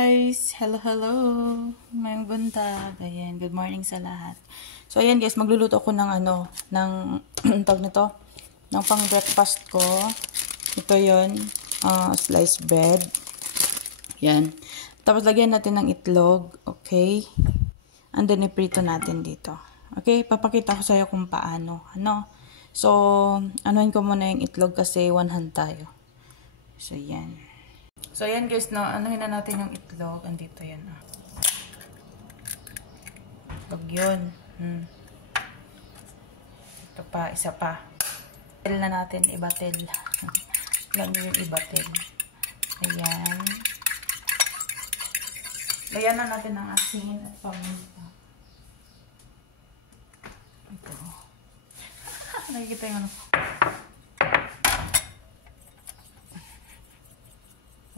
Guys, hello. Mayong buntag. Ayan, good morning sa lahat. So ayan guys, magluluto ako ng ng tawag nito, ng pang breakfast ko. Ito 'yon, sliced bread. Yan. Tapos lagyan natin ng itlog, okay? And then iprito natin dito. Okay, papakita ko sa iyo kung paano, So, anuhin ko muna yung itlog kasi one hand tayo. So, yan. So, ayan guys, anuhin na natin yung itlog. Andito yan, Itlog yun. Ito pa, isa pa. Ibatil na natin, ibatil. Alam nyo yung ibatil. Ayan. Lagyan na natin ng asin at paminta. Ito. Nakikita yung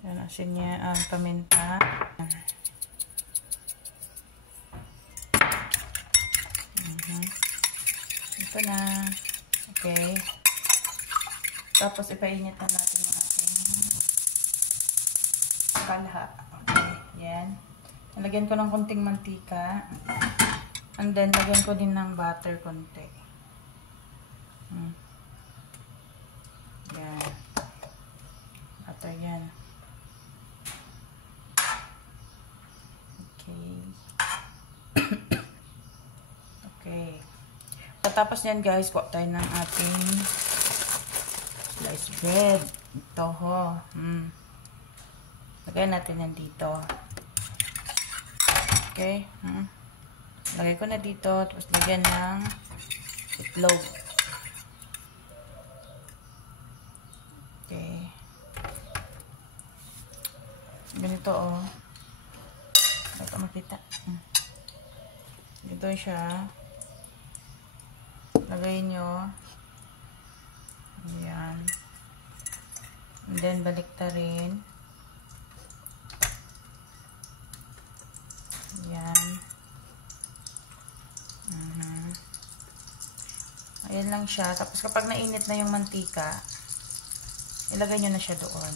Ayan, asin niya, paminta. Ito na. Okay. Tapos, ipainit na natin yung ating kalha. Okay. Yan. Nalagyan ko ng konting mantika. And then, lagyan ko din ng butter konti. Yan. Butter yan. Okay. Okay. Tapos yan guys, kuha tayo ng ating sliced bread. Ito ho. Lagyan natin yan dito. Okay. Lagay ko na dito. Tapos lagyan ng itlog. Okay. Ganito Ito makita. Ito siya. Lagay nyo. Ayan. And then, balik ta rin. Ayan. Ayan lang siya. Tapos, kapag nainit na yung mantika, ilagay nyo na siya doon.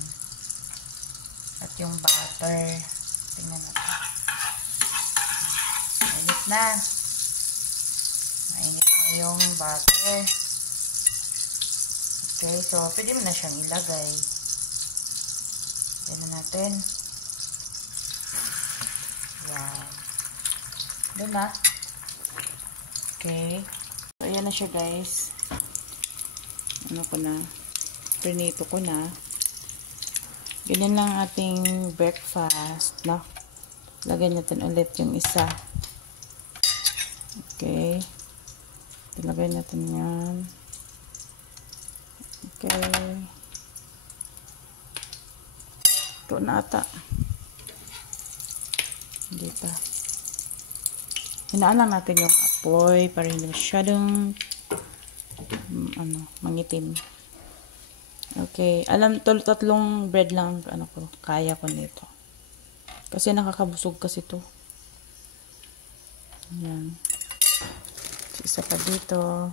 At yung butter. Tingnan natin. Mainit na. Mainit na yung butter. Okay, so pwede mo na siyang ilagay. Tingnan natin. Wow. Doon na. Okay. So, ayan na siya guys. Prinito ko na. Ganyan lang ating breakfast, Lagyan natin ulit yung isa. Okay. Ilagay natin yan. Okay. Ito na ata. Dito. Hinaan lang natin yung apoy para hindi masyadong mangitim. Okay. Tatlong bread lang kaya ko nito. Kasi nakakabusog kasi to. Yan. Isa pa dito.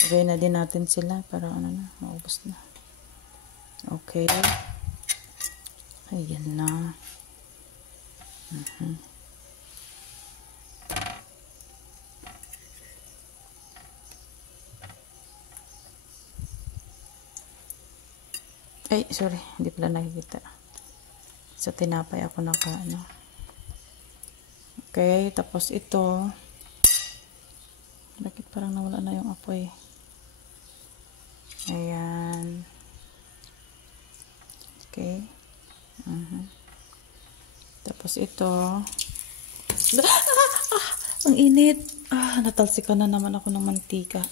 Lagay na din natin sila para maubos na. Okay. Ayan na. Ay, sorry. Hindi pala nakikita. Sa tinapay ako Okay, tapos ito. Bakit parang nawala na yung apoy? Ayan. Okay. Tapos ito. Ang init. Natalsikan na naman ako ng mantika.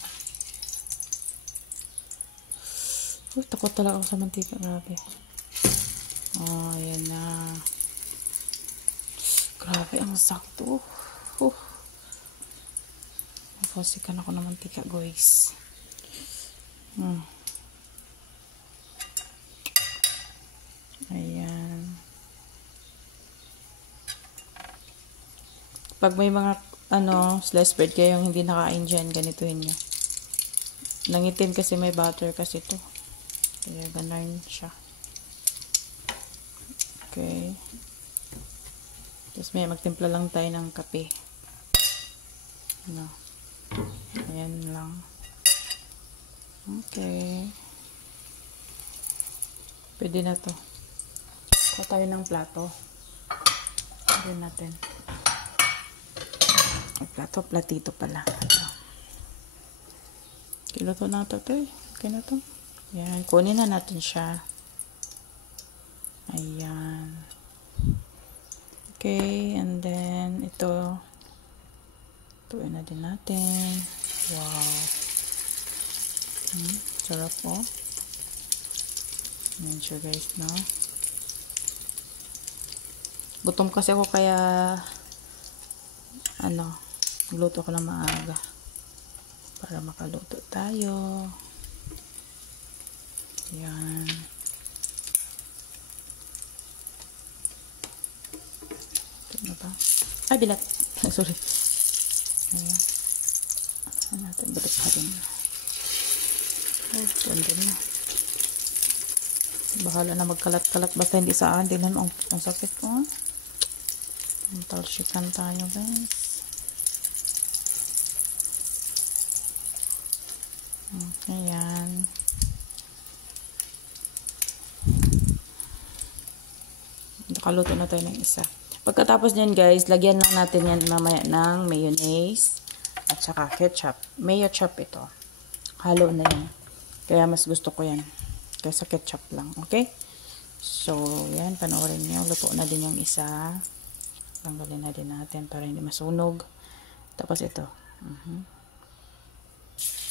Takot talaga ako sa mantika. Grabe. Ayan na. Grabe, ang sakto. Natalsikan ako ng mantika, guys. Ayan. Pag may mga sliced bread kayong hindi nakain dyan, ganituhin nyo. Nangitim kasi may butter kasi to. Kaya ganun siya. Okay. Tapos may magtimpla lang tayo ng kape. No. Ayan lang. Okay. Pwede na to. Kuha tayo ng plato. Pwede natin. Plato, platito pala. Ito. Kilo to na to. Okay na to. Ayan. Kunin na natin siya. Ayan. Okay. And then, ito. Tuin na din natin. Wow. Sarap po. Ayan siya guys, no? Gutom kasi ako kaya luto ko na maaga para makaluto tayo. Ayan. Ito na ba? Ay, bilat. Sorry. Ayan. Ayan natin, balik pa rin. Ay, ganda na. Bahala na magkalat-kalat. Basta hindi saan. Tingnan mo ang sakit ko. Talsikan tayo guys. Ayan. Nakaluto na tayo ng isa. Pagkatapos nyan guys, lagyan lang natin yan mamaya ng mayonnaise at saka ketchup. Mayo chop ito. Halo na yan. Kaya mas gusto ko yan. Kaysa ketchup lang. Okay? So, yan. Panoorin nyo. Luto na din yung isa. Tanggalin na din natin para hindi masunog. Tapos ito.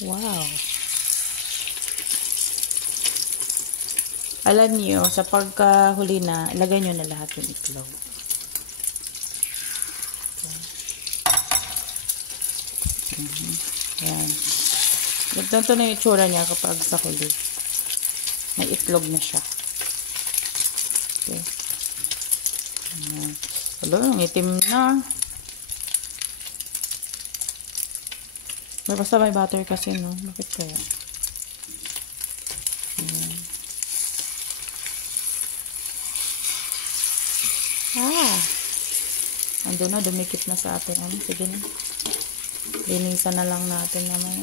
Wow. Alam niyo, sa pagkahuli na, ilagay nyo na lahat yung itlog. Ayan. Ganito na yung itsura niya kapag sa huli. May itlog na siya. Okay. Ayan. Wala, ang itim na. Basta may butter kasi, no? Bakit kaya? Ayan. Ando na, dumikit na sa atin. Sige na. Linisan na lang natin naman.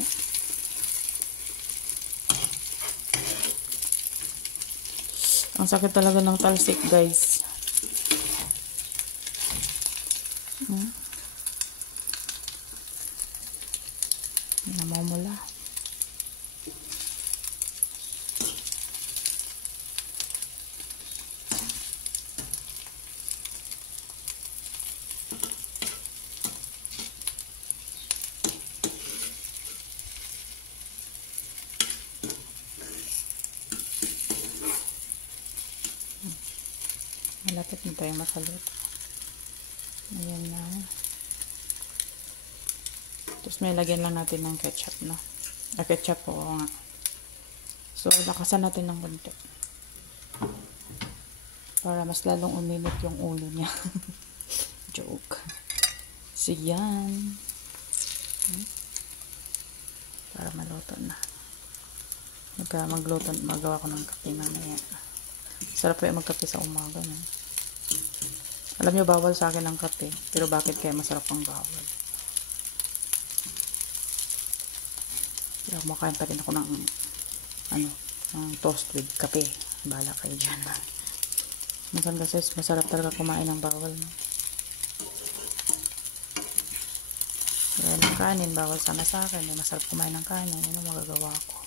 Ang sakit talaga ng talsik, guys. Namamula. Malapit na tayo makaluto. Ayan na. Tapos may lagyan lang natin ng ketchup, no? Ketchup po nga. So, lakasan natin ng konti. Para mas lalong uminit yung ulo niya. Joke. So, yan. Para maluto na. Magluto, magawa ko ng kape mamaya. Sarap po yung magkape sa umaga, no? Alam nyo, bawal sa akin ang kape. Pero bakit kaya masarap ang bawal? Kaya kumakain pa rin ako ng ng toast with kape. Bahala kayo dyan. Minsan kasi masarap talaga kumain ng bawal, no? Kaya ng kanin, bawal sana sa akin. Masarap kumain ng kanin. Ano magagawa ko?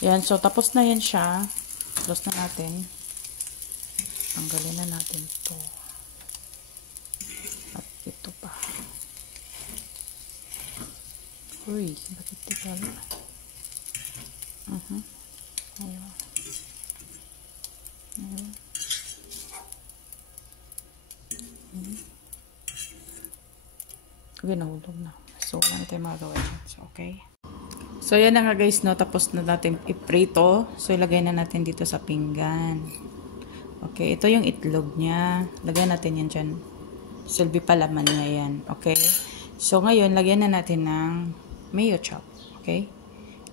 Yan, so tapos na yan siya. Close na natin. Tanggalin na natin ito. At ito pa. Uy, bakit ito pala? Ayun. Ayun. Okay, nahulog na. So, wala na tayo magagawa dyan. So, okay. So, yan na nga guys, no? Tapos na natin iprito. So, ilagay na natin dito sa pinggan. Okay, ito yung itlog niya. Lagyan natin yan dyan. Silbi pa laman niya yan. Okay. So, ngayon, lagyan na natin ng mayo chop. Okay.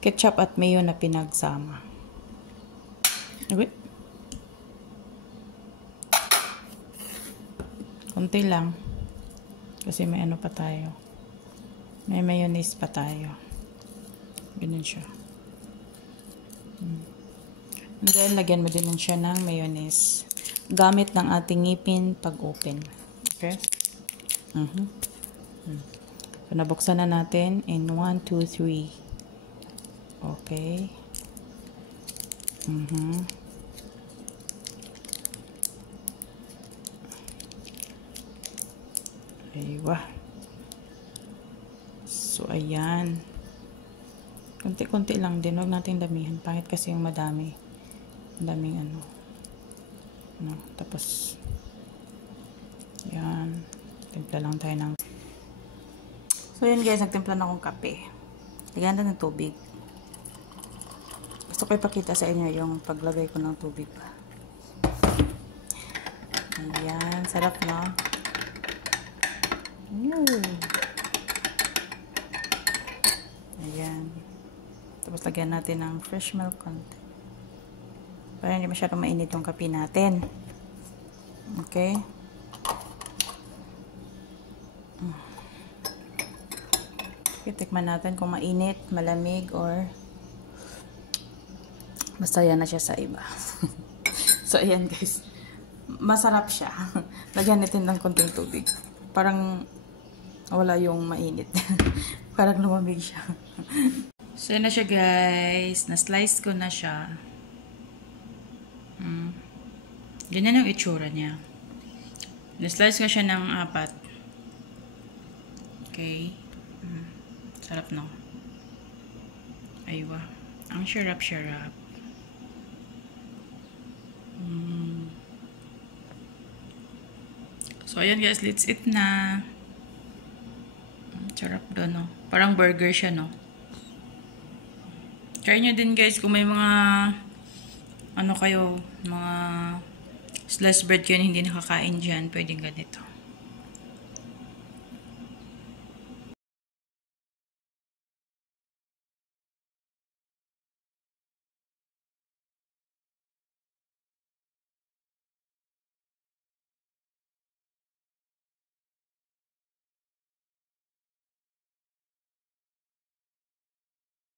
Ketchup at mayo na pinagsama. Okay. Konti lang. Kasi may ano pa tayo. May mayonnaise pa tayo. Ganun siya. And then, lagyan mo din siya ng mayonnaise. Gamit ng ating ngipin pag-open. Okay? So, nabuksan na natin in 1, 2, 3. Okay. Aywa. So, ayan. Konti-konti lang din. Huwag natin damihan. Pangit kasi yung madami. Daming ano. Tapos, yan. Timpla lang tayo ng... So, yun guys. Nagtimpla na akong kape. Lagyan na ng tubig. Gusto ko ipakita sa inyo yung paglagay ko ng tubig pa. Ayan. Sarap, no? Ayan. Tapos lagyan natin ng fresh milk konti. Para hindi masyadong mainit yung kape natin. Okay? Okay, tikman natin kung mainit, malamig, or basta yan na siya sa iba. So, ayan guys. Masarap siya. Lagyan natin ng konting tubig. Parang wala yung mainit. Parang lumamig siya. So, yun na siya guys. Na-slice ko na siya. Ganyan yung itsura niya. Na-slice ko siya ng 4. Okay. Sarap, no? Aywa. Ang syarap-syarap. So, ayan guys. Let's eat na. Sarap doon, no? Parang burger siya, no? Try nyo din guys kung may mga ano kayo, mga sliced bread kayo na hindi nakakain dyan. Pwedeng ganito.